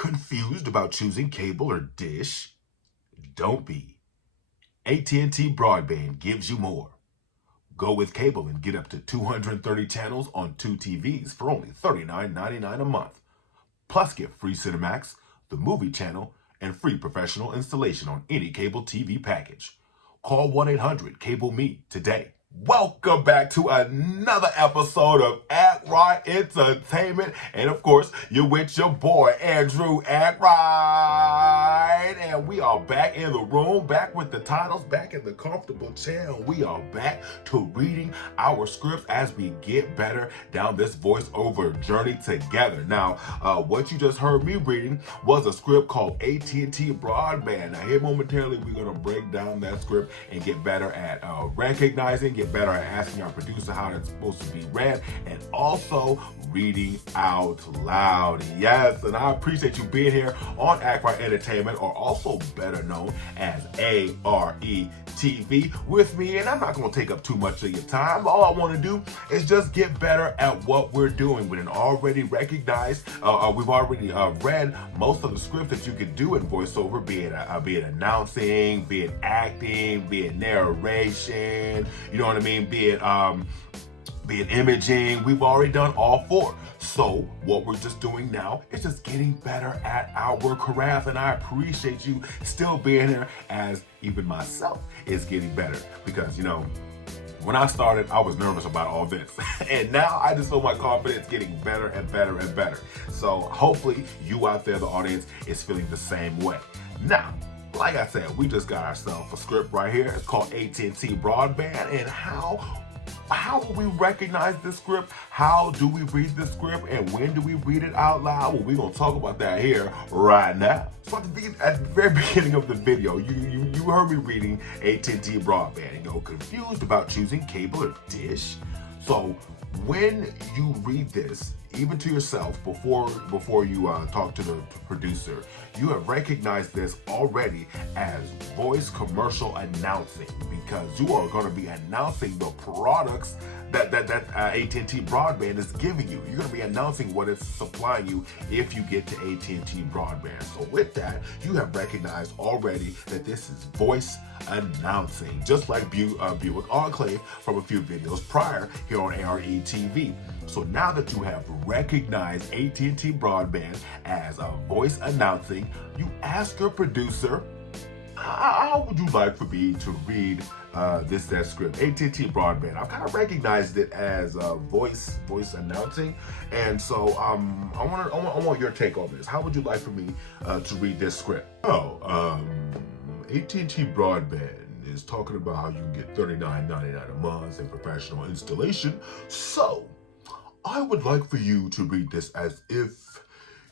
Confused about choosing cable or dish? Don't be. AT&T Broadband gives you more. Go with cable and get up to 230 channels on 2 TVs for only $39.99 a month. Plus get free Cinemax, the movie channel, and free professional installation on any cable TV package. Call 1-800-CABLE-ME today. Welcome back to another episode of A.R.E Entertainment. And of course, you're with your boy, Andrew A.R.E. And we are back in the room, back with the titles, back in the comfortable chair. And we are back to reading our scripts as we get better down this voiceover journey together. Now, what you just heard me reading was a script called AT&T Broadband. Now, here momentarily, we're going to break down that script and get better at recognizing, get better at asking our producer how it's supposed to be read, and also reading out loud. Yes, and I appreciate you being here on A.R.E Entertainment, or also better known as A.R.E TV with me. And I'm not going to take up too much of your time. All I want to do is just get better at what we're doing. We've already recognized, we've already read most of the script that you could do in voiceover, be it announcing, be it acting, be it narration, you know what I mean, be it imaging. We've already done all 4. So what we're just doing now is just getting better at our craft, and I appreciate you still being here, as even myself is getting better, because you know, when I started, I was nervous about all this, and now I just feel my confidence getting better and better and better. So hopefully you out there, the audience, is feeling the same way. Now, like I said, we just got ourselves a script right here. It's called AT&T Broadband. And how will we recognize this script? How do we read this script? And when do we read it out loud? Well, we're going to talk about that here right now. So at the very beginning of the video, you heard me reading AT&T Broadband. And you're confused about choosing cable or dish. So when you read this, even to yourself, before you talk to the producer, you have recognized this already as voice commercial announcing, because you are going to be announcing the products that AT&T Broadband is giving you. You're going to be announcing what it's supplying you if you get to AT&T Broadband. So with that, you have recognized already that this is voice announcing, just like Buick Enclave from a few videos prior here on A.R.E TV. So now that you have recognized AT&T Broadband as a voice announcing, you ask your producer, how would you like for me to read that script? AT&T Broadband. I've kind of recognized it as voice announcing, and so I want your take on this. How would you like for me to read this script? AT&T Broadband is talking about how you can get $39.99 a month in professional installation. So I would like for you to read this as if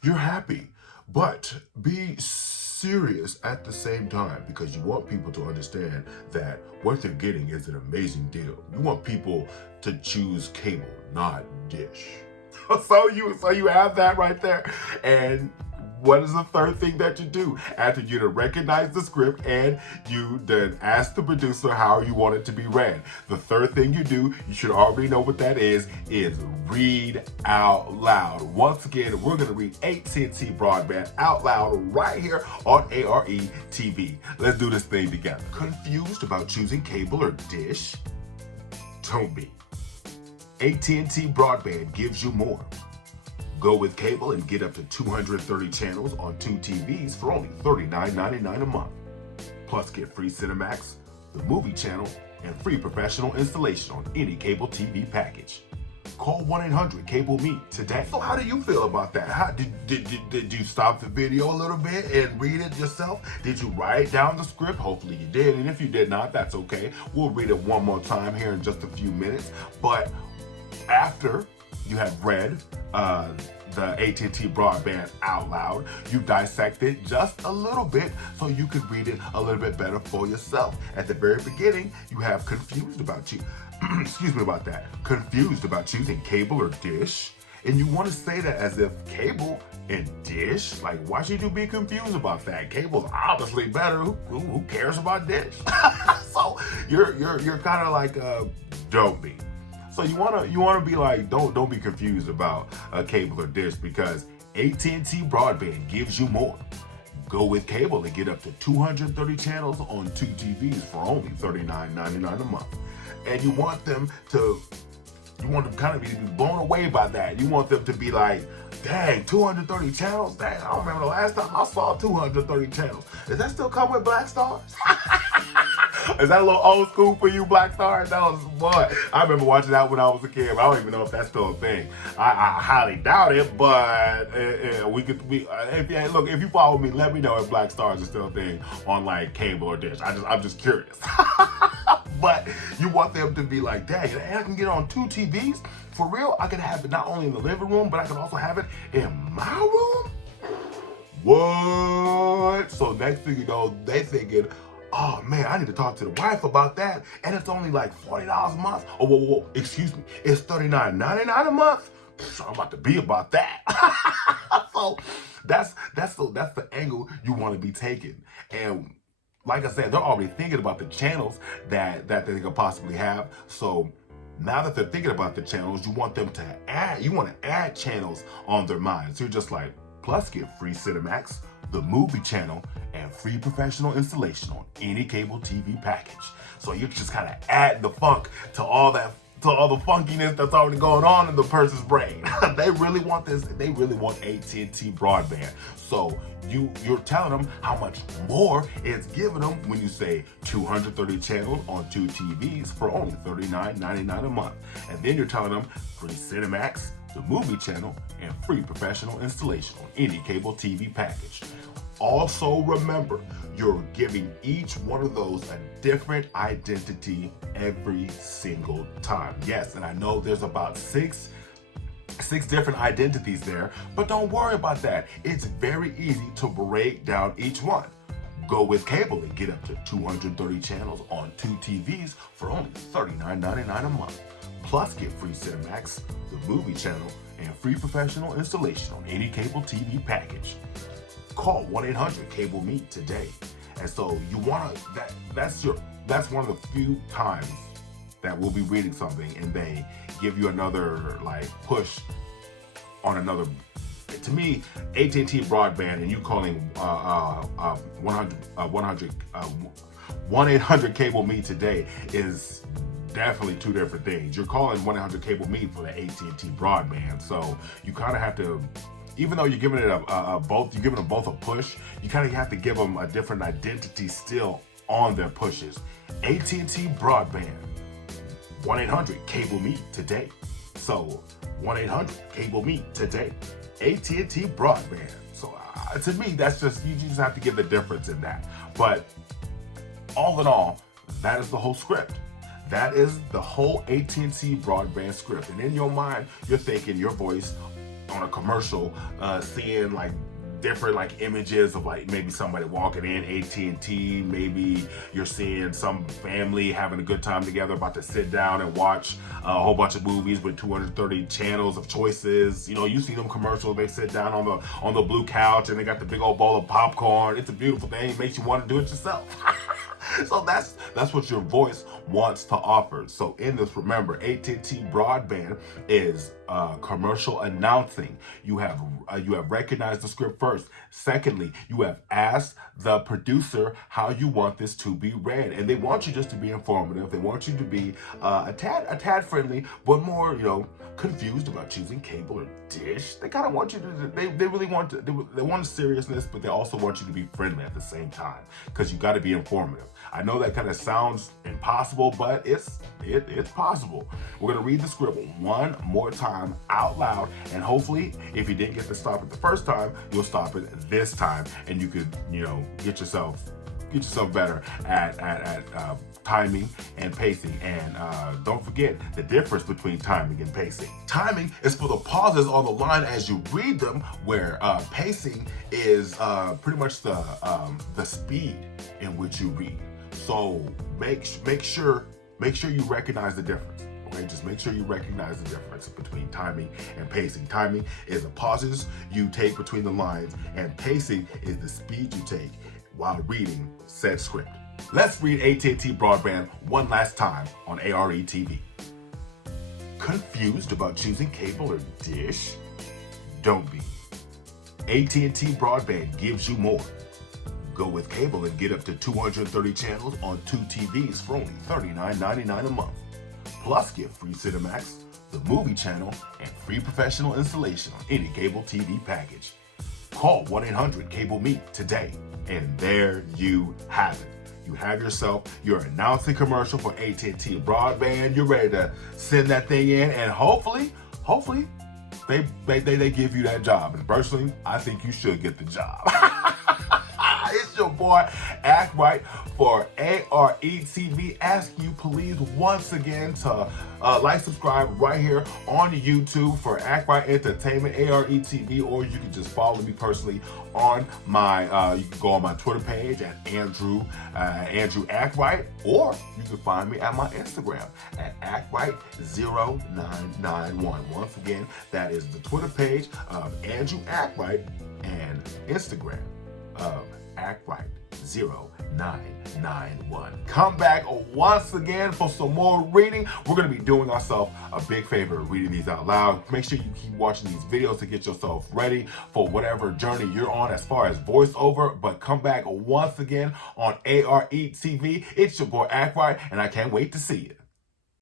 you're happy, but be serious at the same time, because you want people to understand that what they're getting is an amazing deal. You want people to choose cable, not dish. So you have that right there. And what is the third thing that you do after you recognize the script and you then ask the producer how you want it to be read? The third thing you do, you should already know what that is read out loud. Once again, we're going to read AT&T Broadband out loud right here on A.R.E TV. Let's do this thing together. Confused about choosing cable or dish? Don't be. AT&T Broadband gives you more. Go with cable and get up to 230 channels on 2 TVs for only $39.99 a month. Plus get free Cinemax, the movie channel, and free professional installation on any cable TV package. Call 1-800-CABLE-ME today. So how do you feel about that? Did you stop the video a little bit and read it yourself? Did you write down the script? Hopefully you did. And if you did not, that's okay. We'll read it one more time here in just a few minutes. But after you have read the AT&T Broadband out loud, you dissect it just a little bit so you could read it a little bit better for yourself. At the very beginning, you have confused about confused about choosing cable or dish. And you want to say that as if cable and dish, like, why should you be confused about that? Cable's obviously better. Who cares about dish? So you're kind of like don't be. So you wanna be like, don't be confused about cable or dish, because AT&T Broadband gives you more. Go with cable and get up to 230 channels on 2 TVs for only $39.99 a month. And you want them to kind of be blown away by that. You want them to be like, dang, 230 channels? Dang, I don't remember the last time I saw 230 channels. Does that still come with Black Stars? Is that a little old school for you, Black Stars? That was what? I remember watching that when I was a kid, but I don't even know if that's still a thing. I highly doubt it, but if you follow me, let me know if Black Stars is still a thing on like cable or dish. I'm just curious. But you want them to be like, dang, I can get on 2 TVs? For real? I can have it not only in the living room, but I can also have it in my room? What? So next thing you know, they thinking, oh man, I need to talk to the wife about that. And it's only like $40 a month. Oh, whoa, excuse me. It's $39.99 a month? So I'm about to be about that. So that's the angle you want to be taking. And like I said, they're already thinking about the channels that they could possibly have. So now that they're thinking about the channels, you want them to add channels on their mind. So you're just like, plus get free Cinemax, the movie channel, and free professional installation on any cable TV package. So you're just kind of adding the funk to all the funkiness that's already going on in the person's brain. They really want this. They really want AT&T Broadband. So you're telling them how much more it's giving them when you say 230 channels on 2 TVs for only $39.99 a month. And then you're telling them free Cinemax, the movie channel, and free professional installation on any cable TV package. Also remember, you're giving each one of those a different identity every single time. Yes, and I know there's about six different identities there, but don't worry about that. It's very easy to break down each one. Go with cable and get up to 230 channels on 2 TVs for only $39.99 a month. Plus get free Cinemax, the movie channel, and free professional installation on any cable TV package. Call 1-800-CABLE-ME today. And so you want to, that's one of the few times that we'll be reading something and they give you another like push on another. To me, AT&T Broadband and you calling 1-800-CABLE-ME today is definitely 2 different things. You're calling 1-800-CABLE-ME for the AT&T Broadband, so you kind of have to, even though you're giving it you're giving them both a push, you kind of have to give them a different identity still on their pushes. AT&T Broadband, 1-800-CABLE-ME today. So 1-800-CABLE-ME today. AT&T Broadband. So to me, that's just, you just have to give the difference in that. But all in all, that is the whole script. That is the whole AT&T Broadband script. And in your mind, you're thinking your voice on a commercial, seeing like different like images of like maybe somebody walking in AT&T, maybe you're seeing some family having a good time together, about to sit down and watch a whole bunch of movies with 230 channels of choices. You know, you see them commercials, they sit down on the blue couch and they got the big old bowl of popcorn. It's a beautiful thing. It makes you want to do it yourself. So that's what your voice wants to offer. So in this, remember, AT&T Broadband is commercial announcing. You have recognized the script first. Secondly, you have asked the producer how you want this to be read, and they want you just to be informative. They want you to be a tad friendly, but more, you know, confused about choosing cable or dish. They kind of want you to, they really want to, they want seriousness, but they also want you to be friendly at the same time, because you got to be informative. I know that kind of sounds impossible, but it's possible. We're gonna read the script one more time out loud, and hopefully, if you didn't get to stop it the first time, you'll stop it this time, and you could, you know, get yourself better at timing and pacing. And don't forget the difference between timing and pacing. Timing is for the pauses on the line as you read them, where pacing is pretty much the speed in which you read. So make sure you recognize the difference. Okay, just make sure you recognize the difference between timing and pacing. Timing is the pauses you take between the lines, and pacing is the speed you take while reading said script. Let's read AT&T Broadband one last time on A.R.E. TV. Confused about choosing cable or dish? Don't be. AT&T Broadband gives you more. Go with cable and get up to 230 channels on 2 TVs for only $39.99 a month. Plus get free Cinemax, the movie channel, and free professional installation on any cable TV package. Call 1-800-CABLE-ME today, and there you have it. You have yourself your announcing commercial for AT&T Broadband. You're ready to send that thing in, and hopefully, they give you that job. And personally, I think you should get the job. It's your boy, Act Right, for A.R.E TV. Asking you please once again to like, subscribe right here on YouTube for Act Right Entertainment, A.R.E TV, or you can just follow me personally on my, you can go on my Twitter page at Andrew Act Right, or you can find me at my Instagram at ActRight0991. Once again, that is the Twitter page of Andrew Act Right and Instagram of Act Right 0991. Come back once again for some more reading. We're going to be doing ourselves a big favor reading these out loud. Make sure you keep watching these videos to get yourself ready for whatever journey you're on as far as voiceover. But come back once again on A.R.E TV. It's your boy Act Right, and I can't wait to see you.